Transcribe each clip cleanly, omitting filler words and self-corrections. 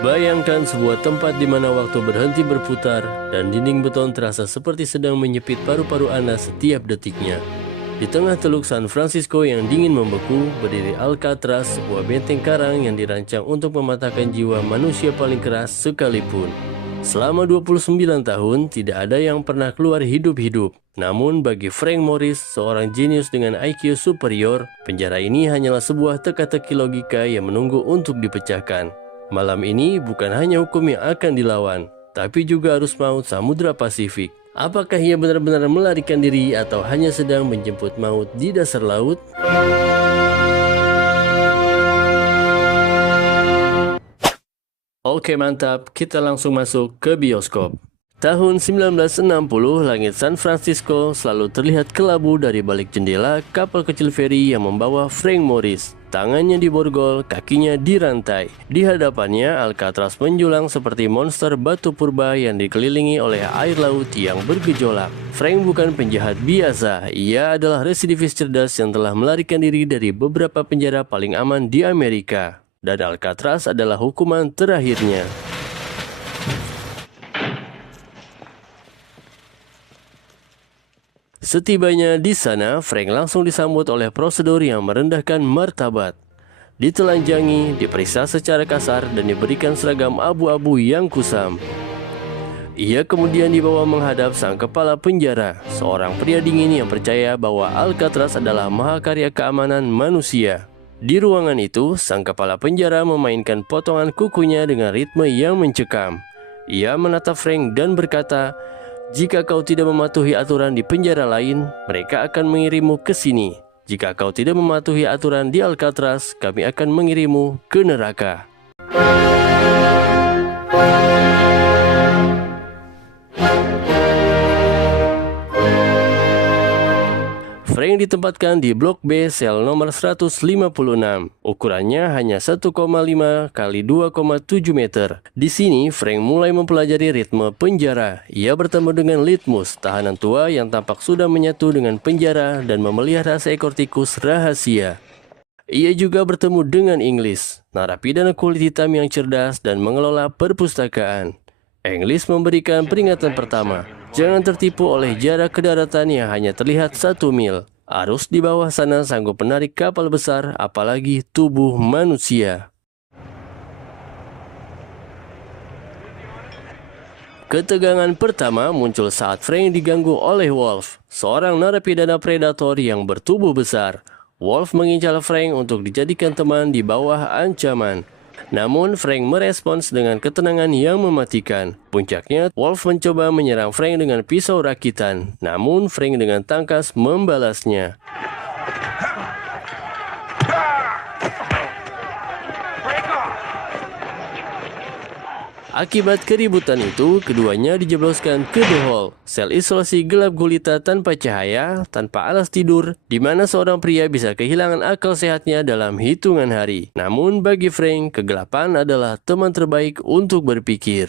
Bayangkan sebuah tempat di mana waktu berhenti berputar dan dinding beton terasa seperti sedang menyepit paru-paru Anda setiap detiknya. Di tengah Teluk San Francisco yang dingin membeku, berdiri Alcatraz, sebuah benteng karang yang dirancang untuk mematahkan jiwa manusia paling keras sekalipun. Selama 29 tahun, tidak ada yang pernah keluar hidup-hidup. Namun bagi Frank Morris, seorang jenius dengan IQ superior, penjara ini hanyalah sebuah teka-teki logika yang menunggu untuk dipecahkan. Malam ini bukan hanya hukum yang akan dilawan, tapi juga arus maut Samudra Pasifik. Apakah ia benar-benar melarikan diri atau hanya sedang menjemput maut di dasar laut? Oke mantap, kita langsung masuk ke bioskop. Tahun 1960, langit San Francisco selalu terlihat kelabu dari balik jendela kapal kecil feri yang membawa Frank Morris. Tangannya diborgol, kakinya dirantai. Di hadapannya, Alcatraz menjulang seperti monster batu purba yang dikelilingi oleh air laut yang bergejolak. Frank bukan penjahat biasa, ia adalah residivis cerdas yang telah melarikan diri dari beberapa penjara paling aman di Amerika. Dan Alcatraz adalah hukuman terakhirnya. Setibanya di sana, Frank langsung disambut oleh prosedur yang merendahkan martabat. Ditelanjangi, diperiksa secara kasar, dan diberikan seragam abu-abu yang kusam. Ia kemudian dibawa menghadap sang kepala penjara, seorang pria dingin yang percaya bahwa Alcatraz adalah mahakarya keamanan manusia. Di ruangan itu, sang kepala penjara memainkan potongan kukunya dengan ritme yang mencekam. Ia menatap Frank dan berkata, "Jika kau tidak mematuhi aturan di penjara lain, mereka akan mengirimmu ke sini. Jika kau tidak mematuhi aturan di Alcatraz, kami akan mengirimmu ke neraka." Frank ditempatkan di Blok B sel nomor 156. Ukurannya hanya 1,5 kali 2,7 meter. Di sini, Frank mulai mempelajari ritme penjara. Ia bertemu dengan Litmus, tahanan tua yang tampak sudah menyatu dengan penjara dan memelihara seekor tikus rahasia. Ia juga bertemu dengan Inglis, narapidana kulit hitam yang cerdas dan mengelola perpustakaan. Inglis memberikan peringatan pertama. Jangan tertipu oleh jarak kedaratan yang hanya terlihat 1 mil. Arus di bawah sana sanggup menarik kapal besar, apalagi tubuh manusia. Ketegangan pertama muncul saat Frank diganggu oleh Wolf, seorang narapidana predator yang bertubuh besar. Wolf mengincar Frank untuk dijadikan teman di bawah ancaman. Namun Frank merespons dengan ketenangan yang mematikan. Puncaknya, Wolf mencoba menyerang Frank dengan pisau rakitan. Namun Frank dengan tangkas membalasnya. Akibat keributan itu, keduanya dijebloskan ke The Hole, sel isolasi gelap gulita tanpa cahaya, tanpa alas tidur, di mana seorang pria bisa kehilangan akal sehatnya dalam hitungan hari. Namun bagi Frank, kegelapan adalah teman terbaik untuk berpikir.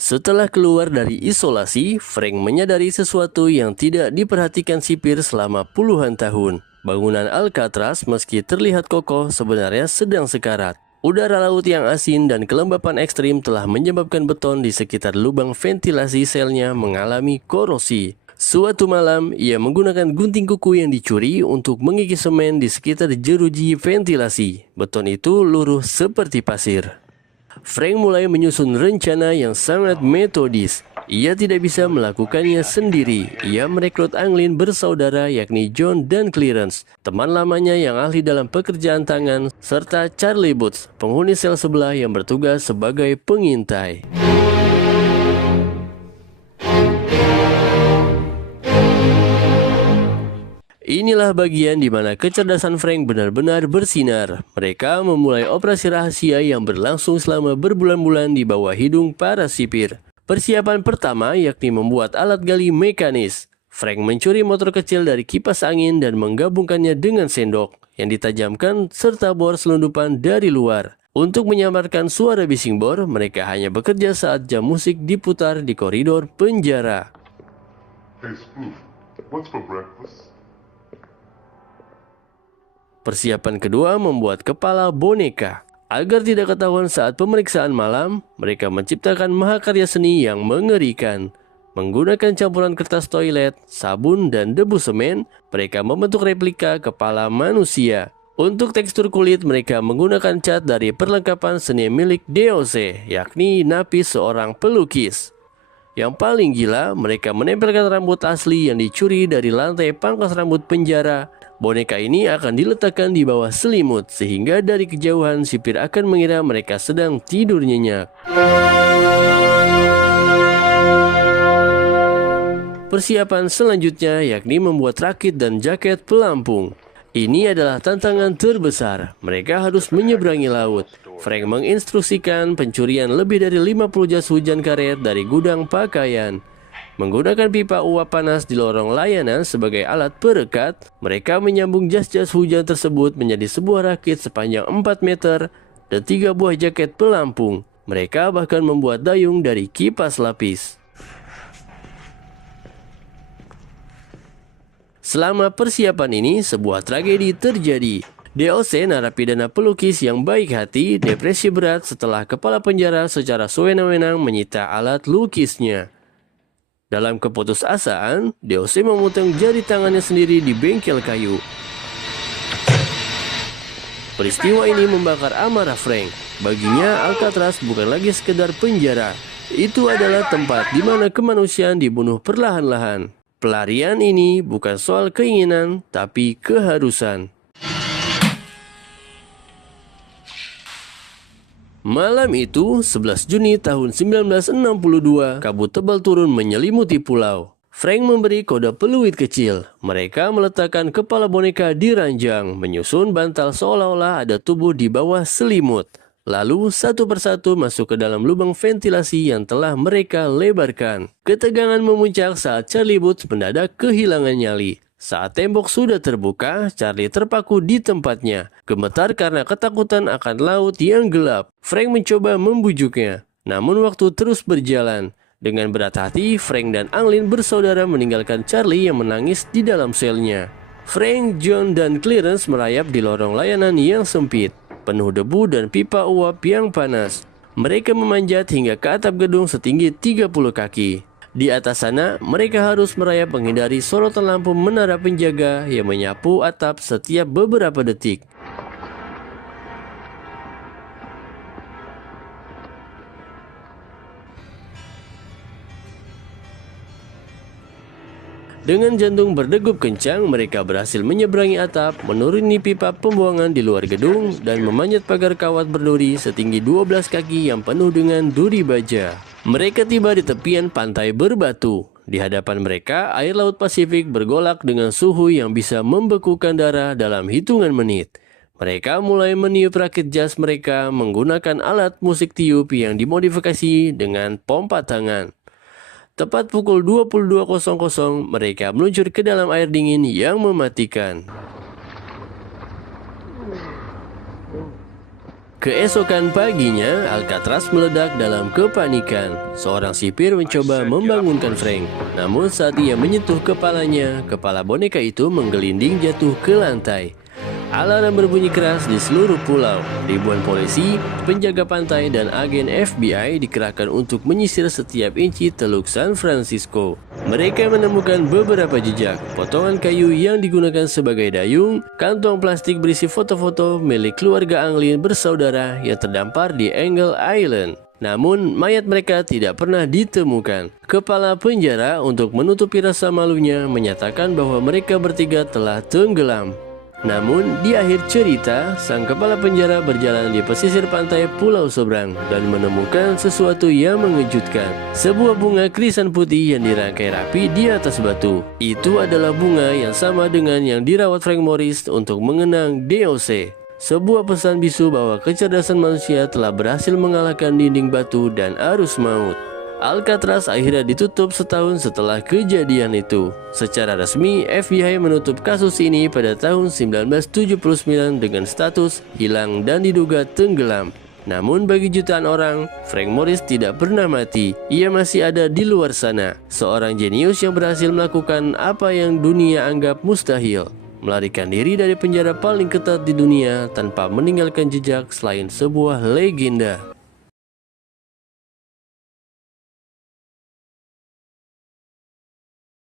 Setelah keluar dari isolasi, Frank menyadari sesuatu yang tidak diperhatikan sipir selama puluhan tahun. Bangunan Alcatraz meski terlihat kokoh sebenarnya sedang sekarat. Udara laut yang asin dan kelembapan ekstrim telah menyebabkan beton di sekitar lubang ventilasi selnya mengalami korosi. Suatu malam, ia menggunakan gunting kuku yang dicuri untuk mengikis semen di sekitar jeruji ventilasi. Beton itu luruh seperti pasir. Frank mulai menyusun rencana yang sangat metodis. Ia tidak bisa melakukannya sendiri. Ia merekrut anglin bersaudara yakni John dan Clarence, teman lamanya yang ahli dalam pekerjaan tangan, serta Charlie Boots, penghuni sel sebelah yang bertugas sebagai pengintai. Inilah bagian di mana kecerdasan Frank benar-benar bersinar. Mereka memulai operasi rahasia yang berlangsung selama berbulan-bulan di bawah hidung para sipir. Persiapan pertama yakni membuat alat gali mekanis. Frank mencuri motor kecil dari kipas angin dan menggabungkannya dengan sendok yang ditajamkan serta bor selundupan dari luar. Untuk menyamarkan suara bising bor, mereka hanya bekerja saat jam musik diputar di koridor penjara. Hey Spoof, what's for breakfast? Persiapan kedua membuat kepala boneka. Agar tidak ketahuan saat pemeriksaan malam, mereka menciptakan mahakarya seni yang mengerikan. Menggunakan campuran kertas toilet, sabun, dan debu semen, mereka membentuk replika kepala manusia. Untuk tekstur kulit, mereka menggunakan cat dari perlengkapan seni milik DOC, yakni Napis seorang pelukis. Yang paling gila, mereka menempelkan rambut asli yang dicuri dari lantai pangkas rambut penjara. Boneka ini akan diletakkan di bawah selimut, sehingga dari kejauhan sipir akan mengira mereka sedang tidur nyenyak. Persiapan selanjutnya yakni membuat rakit dan jaket pelampung. Ini adalah tantangan terbesar. Mereka harus menyeberangi laut. Frank menginstruksikan pencurian lebih dari 50 jas hujan karet dari gudang pakaian. Menggunakan pipa uap panas di lorong layanan sebagai alat perekat, mereka menyambung jas-jas hujan tersebut menjadi sebuah rakit sepanjang 4 meter dan 3 buah jaket pelampung. Mereka bahkan membuat dayung dari kipas lapis. Selama persiapan ini, sebuah tragedi terjadi. DOC, narapidana pelukis yang baik hati, depresi berat setelah kepala penjara secara sewenang-wenang menyita alat lukisnya. Dalam keputusasaan, DOC memotong jari tangannya sendiri di bengkel kayu. Peristiwa ini membakar amarah Frank. Baginya, Alcatraz bukan lagi sekedar penjara. Itu adalah tempat di mana kemanusiaan dibunuh perlahan-lahan. Pelarian ini bukan soal keinginan, tapi keharusan. Malam itu, 11 Juni tahun 1962, kabut tebal turun menyelimuti pulau. Frank memberi kode peluit kecil. Mereka meletakkan kepala boneka di ranjang, menyusun bantal seolah-olah ada tubuh di bawah selimut. Lalu satu persatu masuk ke dalam lubang ventilasi yang telah mereka lebarkan. Ketegangan memuncak saat Charlie Booth mendadak kehilangan nyali. Saat tembok sudah terbuka, Charlie terpaku di tempatnya. Gemetar karena ketakutan akan laut yang gelap. Frank mencoba membujuknya. Namun waktu terus berjalan. Dengan berat hati, Frank dan Anglin bersaudara meninggalkan Charlie yang menangis di dalam selnya. Frank, John, dan Clarence merayap di lorong layanan yang sempit, penuh debu dan pipa uap yang panas. Mereka memanjat hingga ke atap gedung setinggi 30 kaki. Di atas sana, mereka harus merayap menghindari sorotan lampu menara penjaga yang menyapu atap setiap beberapa detik. Dengan jantung berdegup kencang, mereka berhasil menyeberangi atap, menuruni pipa pembuangan di luar gedung, dan memanjat pagar kawat berduri setinggi 12 kaki yang penuh dengan duri baja. Mereka tiba di tepian pantai berbatu. Di hadapan mereka, air laut Pasifik bergolak dengan suhu yang bisa membekukan darah dalam hitungan menit. Mereka mulai meniup rakit jas mereka menggunakan alat musik tiup yang dimodifikasi dengan pompa tangan. Tepat pukul 22.00, mereka meluncur ke dalam air dingin yang mematikan. Keesokan paginya, Alcatraz meledak dalam kepanikan. Seorang sipir mencoba membangunkan Frank. Namun saat ia menyentuh kepalanya, kepala boneka itu menggelinding jatuh ke lantai. Alarm berbunyi keras di seluruh pulau. Ribuan polisi, penjaga pantai, dan agen FBI dikerahkan untuk menyisir setiap inci Teluk San Francisco. Mereka menemukan beberapa jejak, potongan kayu yang digunakan sebagai dayung, kantong plastik berisi foto-foto milik keluarga Anglin bersaudara yang terdampar di Angle Island. Namun, mayat mereka tidak pernah ditemukan. Kepala penjara untuk menutupi rasa malunya menyatakan bahwa mereka bertiga telah tenggelam. Namun, di akhir cerita, sang kepala penjara berjalan di pesisir pantai pulau seberang dan menemukan sesuatu yang mengejutkan. Sebuah bunga krisan putih yang dirangkai rapi di atas batu. Itu adalah bunga yang sama dengan yang dirawat Frank Morris untuk mengenang DOC. Sebuah pesan bisu bahwa kecerdasan manusia telah berhasil mengalahkan dinding batu dan arus maut. Alcatraz akhirnya ditutup setahun setelah kejadian itu. Secara resmi, FBI menutup kasus ini pada tahun 1979 dengan status hilang dan diduga tenggelam. Namun bagi jutaan orang, Frank Morris tidak pernah mati. Ia masih ada di luar sana, seorang jenius yang berhasil melakukan apa yang dunia anggap mustahil. melarikan diri dari penjara paling ketat di dunia tanpa meninggalkan jejak selain sebuah legenda.